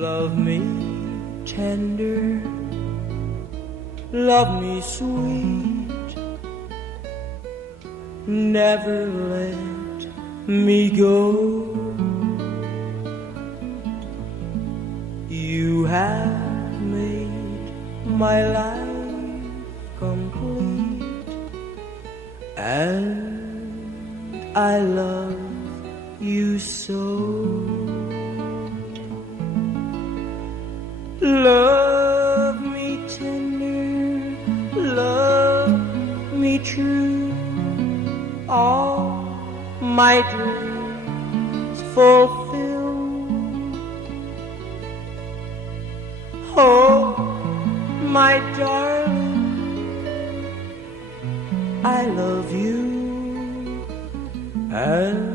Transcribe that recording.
Love me tender, love me sweet, never let me go. You have made my life complete, and I love you so. Love me tender, love me true, all my dreams fulfill. Oh, my darling, I love you, and